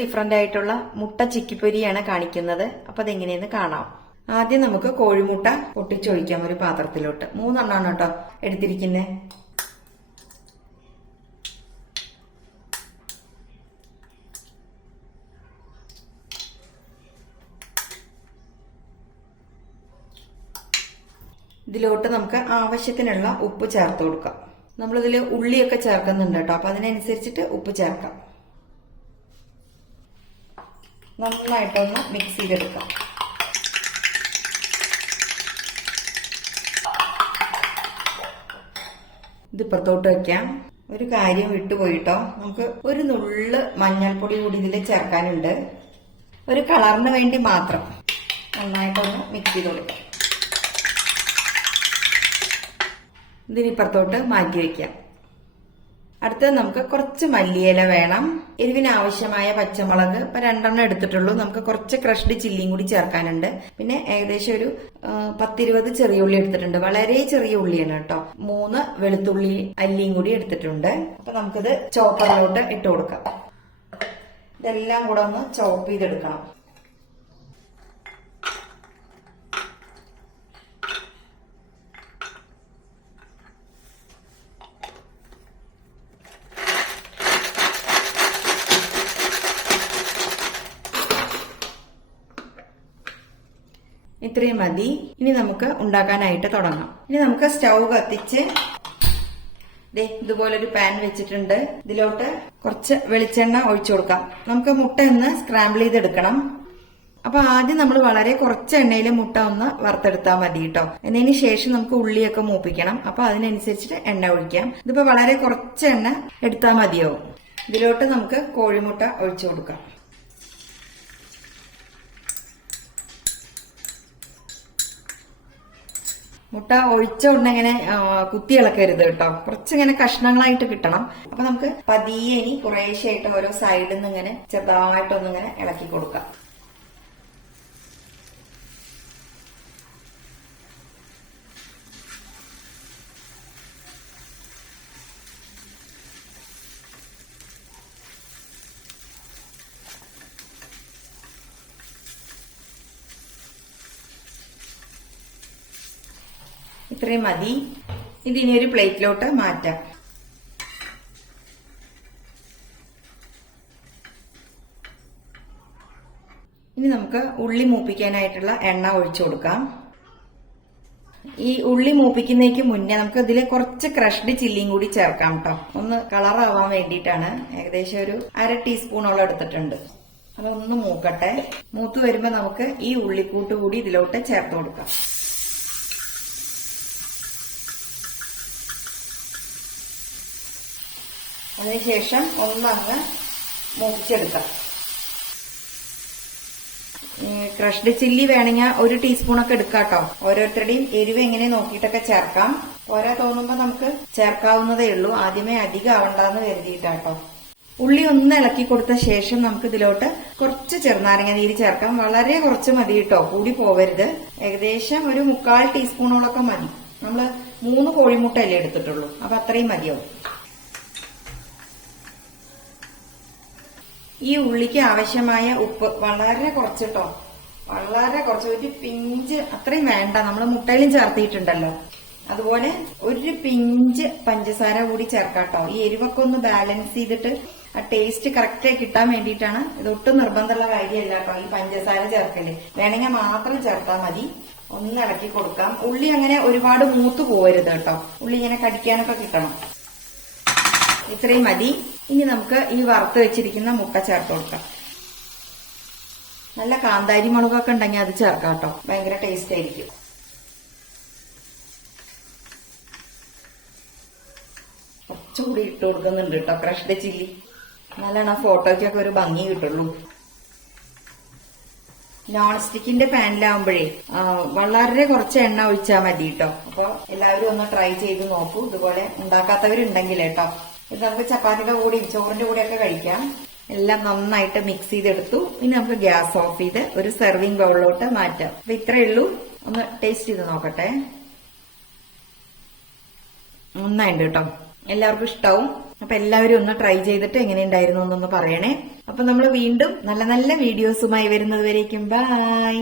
Different ആയിട്ടുള്ള മുട്ട ചിക്കിപ്പൊരിയാണ് കാണിക്കുന്നത്. അപ്പൊ അതെങ്ങനെയെന്ന് കാണാം. ആദ്യം നമുക്ക് കോഴിമുട്ട പൊട്ടിച്ചൊഴിക്കാം ഒരു പാത്രത്തിലോട്ട്. മൂന്നെണ്ണമാണ് കേട്ടോ എടുത്തിരിക്കുന്നത് ഇതിലോട്ട് നമുക്ക് ആവശ്യത്തിനുള്ള ഉപ്പ് ചേർത്ത് കൊടുക്കാം. നമ്മളിതിൽ ഉള്ളിയൊക്കെ ചേർക്കുന്നുണ്ട് കേട്ടോ. അപ്പൊ അതിനനുസരിച്ചിട്ട് ഉപ്പ് ചേർക്കാം. നന്നായിട്ടൊന്ന് മിക്സ് ചെയ്തെടുക്കാം. ഇത് ഇതിപ്പുറത്തോട്ട് വെക്കാം. ഒരു കാര്യം വിട്ടുപോയിട്ടോ നമുക്ക് ഒരു നുള്ള് മഞ്ഞൾപ്പൊടി കൂടി ഇതിൽ ചേർക്കാനുണ്ട്. ഒരു കളറിന് വേണ്ടി മാത്രം നന്നായിട്ടൊന്ന് മിക്സ് ചെയ്ത് കൊടുക്കാം ഇതിനിപ്പുറത്തോട്ട് മാറ്റി വെക്കാം. അടുത്തത് നമുക്ക് കുറച്ച് മല്ലിയില വേണം. എരിവിന് ആവശ്യമായ പച്ചമുളക് ഇപ്പൊ രണ്ടെണ്ണം എടുത്തിട്ടുള്ളൂ. നമുക്ക് കുറച്ച് ക്രഷ്ഡ് ചില്ലിയും കൂടി ചേർക്കാനുണ്ട്. പിന്നെ ഏകദേശം ഒരു പത്തിരുപത് ചെറിയ ഉള്ളി എടുത്തിട്ടുണ്ട്. വളരെ ചെറിയ ഉള്ളിയാണ് കേട്ടോ. മൂന്ന് വെളുത്തുള്ളി അല്ലിയും കൂടി എടുത്തിട്ടുണ്ട്. അപ്പൊ നമുക്കിത് ചോപ്പറിലോട്ട് ഇട്ട് കൊടുക്കാം. ഇതെല്ലാം കൂടെ ഒന്ന് ചോപ്പ് ചെയ്തെടുക്കണം. ഇത്രയും മതി. ഇനി നമുക്ക് ഉണ്ടാക്കാനായിട്ട് തുടങ്ങാം. ഇനി നമുക്ക് സ്റ്റൗ കത്തിച്ച് ദേ ഇതുപോലൊരു പാൻ വെച്ചിട്ടുണ്ട്. ഇതിലോട്ട് കുറച്ച് വെളിച്ചെണ്ണ ഒഴിച്ചു കൊടുക്കാം. നമുക്ക് മുട്ട ഒന്ന് സ്ക്രാമ്പിൾ ചെയ്തെടുക്കണം. അപ്പൊ ആദ്യം നമ്മൾ വളരെ കുറച്ച് എണ്ണയിൽ മുട്ട ഒന്ന് വറുത്തെടുത്താൽ മതി കേട്ടോ. എന്നതിന് ശേഷം നമുക്ക് ഉള്ളിയൊക്കെ മൂപ്പിക്കണം. അപ്പൊ അതിനനുസരിച്ചിട്ട് എണ്ണ ഒഴിക്കാം. ഇതിപ്പോ വളരെ കുറച്ച് എണ്ണ എടുത്താൽ മതിയാവും. ഇതിലോട്ട് നമുക്ക് കോഴിമുട്ട ഒഴിച്ചു കൊടുക്കാം. മുട്ട ഒഴിച്ച ആ, കുത്തി ഇളക്കരുത് കേട്ടോ. കുറച്ചിങ്ങനെ കഷ്ണങ്ങളായിട്ട് കിട്ടണം. അപ്പൊ നമുക്ക് പതിയെ ഇനി കുറേശ്ശായിട്ട് ഓരോ സൈഡിൽ നിന്ന് ഇങ്ങനെ ചെറുതായിട്ടൊന്നിങ്ങനെ ഇളക്കി കൊടുക്കാം. ഇത്രയും മതി. ഇതിനി ഒരു പ്ലേറ്റിലോട്ട് മാറ്റാം. ഇനി നമുക്ക് ഉള്ളി മൂപ്പിക്കാനായിട്ടുള്ള എണ്ണ ഒഴിച്ചു കൊടുക്കാം. ഈ ഉള്ളി മൂപ്പിക്കുന്നതിക്ക് മുന്നേ നമുക്ക് ഇതിൽ കുറച്ച് ക്രഷ്ഡ് ചില്ലിയും കൂടി ചേർക്കാം കേട്ടോ ഒന്ന് കളറാവാൻ വേണ്ടിയിട്ടാണ്. ഏകദേശം ഒരു അര ടീസ്പൂണോളം എടുത്തിട്ടുണ്ട്. ഒന്ന് മൂക്കട്ടെ. മൂത്ത് വരുമ്പോൾ നമുക്ക് ഈ ഉള്ളിക്കൂട്ട് കൂടി ഇതിലോട്ട് ചേർത്ത് കൊടുക്കാം. അതിനുശേഷം ഒന്നങ്ങ് മൂപ്പിച്ചെടുക്കാം. ക്രഷ്ഡ് ചില്ലി വേണമെങ്കിൽ ഒരു ടീസ്പൂണൊക്കെ എടുക്കാം കേട്ടോ ഓരോരുത്തരുടെയും എരിവ് എങ്ങനെ നോക്കിയിട്ടൊക്കെ ചേർക്കാം. പോരാ തോന്നുമ്പോൾ നമുക്ക് ചേർക്കാവുന്നതേ ഉള്ളൂ. ആദ്യമേ അധികം ആവണ്ടെന്ന് കരുതിയിട്ടാട്ടോ. ഉള്ളി ഒന്ന് ഇളക്കി കൊടുത്ത ശേഷം നമുക്ക് ഇതിലോട്ട് കുറച്ച് ചെറുനാരങ്ങ നീര് ചേർക്കാം. വളരെ കുറച്ച് മതി കേട്ടോ. കൂടി പോവരുത്. ഏകദേശം ഒരു മുക്കാൽ ടീസ്പൂണോളൊക്കെ മതി. നമ്മൾ മൂന്ന് കോഴിമുട്ടയല്ലേ എടുത്തിട്ടുള്ളൂ. അപ്പൊ അത്രയും മതിയാവും. ഈ ഉള്ളിക്ക് ആവശ്യമായ ഉപ്പ് വളരെ കുറച്ചിട്ടോ. വളരെ കുറച്ച്. ഒരു പിഞ്ച് അത്രയും വേണ്ട. നമ്മൾ മുട്ടയിലും ചേർത്തിട്ടുണ്ടല്ലോ. അതുപോലെ ഒരു പിഞ്ച് പഞ്ചസാര കൂടി ചേർക്കാട്ടോ. ഈ എരിവൊക്കെ ഒന്ന് ബാലൻസ് ചെയ്തിട്ട് ആ ടേസ്റ്റ് കറക്റ്റ് ആയി കിട്ടാൻ വേണ്ടിയിട്ടാണ്. ഇത് ഒട്ടും നിർബന്ധമുള്ള കാര്യമല്ല കേട്ടോ ഈ പഞ്ചസാര ചേർക്കൽ. വേണമെങ്കിൽ മാത്രം ചേർത്താൽ മതി. ഒന്ന് ഇളക്കി കൊടുക്കാം. ഉള്ളി അങ്ങനെ ഒരുപാട് മൂത്ത് പോകരുത് കേട്ടോ. ഉള്ളി ഇങ്ങനെ കടിക്കാനൊക്കെ കിട്ടണം. ഇത്രയും മതി. ഇനി നമുക്ക് ഈ വറുത്ത് വെച്ചിരിക്കുന്ന മുട്ട ചേർത്ത് കൊടുക്കാം. നല്ല കാന്താരി മുളകൊക്കെ ഉണ്ടെങ്കിൽ അത് ചേർക്കാം കേട്ടോ. ഭയങ്കര ടേസ്റ്റ് ആയിരിക്കും. കുറച്ചുകൂടി ഇട്ട് കൊടുക്കുന്നുണ്ട് കേട്ടോ ക്രഷ്ഡ് ചില്ലി നല്ലോണം ഫോട്ടോയ്ക്കൊക്കെ ഒരു ഭംഗി കിട്ടുള്ളൂ. നോൺ സ്റ്റിക്കിന്റെ പാനിലാവുമ്പോഴേ വളരെ കുറച്ച് എണ്ണ ഒഴിച്ചാൽ മതി കേട്ടോ. അപ്പൊ എല്ലാവരും ഒന്ന് ട്രൈ ചെയ്ത് നോക്കൂ. ഇതുപോലെ ഉണ്ടാക്കാത്തവരുണ്ടെങ്കിൽ കേട്ടോ. ഇത് നമുക്ക് ചപ്പാത്തിയുടെ കൂടെയും ചോറിന്റെ കൂടെയൊക്കെ കഴിക്കാം. എല്ലാം നന്നായിട്ട് മിക്സ് ചെയ്തെടുത്തു. ഇനി നമുക്ക് ഗ്യാസ് ഓഫ് ചെയ്ത് ഒരു സെർവിങ് ബൗളിലോട്ട് മാറ്റാം. അപ്പൊ ഇത്രയേ ഉള്ളൂ. ഒന്ന് ടേസ്റ്റ് ചെയ്ത് നോക്കട്ടെ. നന്നായിട്ടുണ്ട് കേട്ടോ. എല്ലാവർക്കും ഇഷ്ടാവും. അപ്പൊ എല്ലാവരും ഒന്ന് ട്രൈ ചെയ്തിട്ട് എങ്ങനെയുണ്ടായിരുന്നു എന്നൊന്ന് പറയണേ. അപ്പൊ നമ്മൾ വീണ്ടും നല്ല നല്ല വീഡിയോസുമായി വരുന്നത് വരേക്കും. ബൈ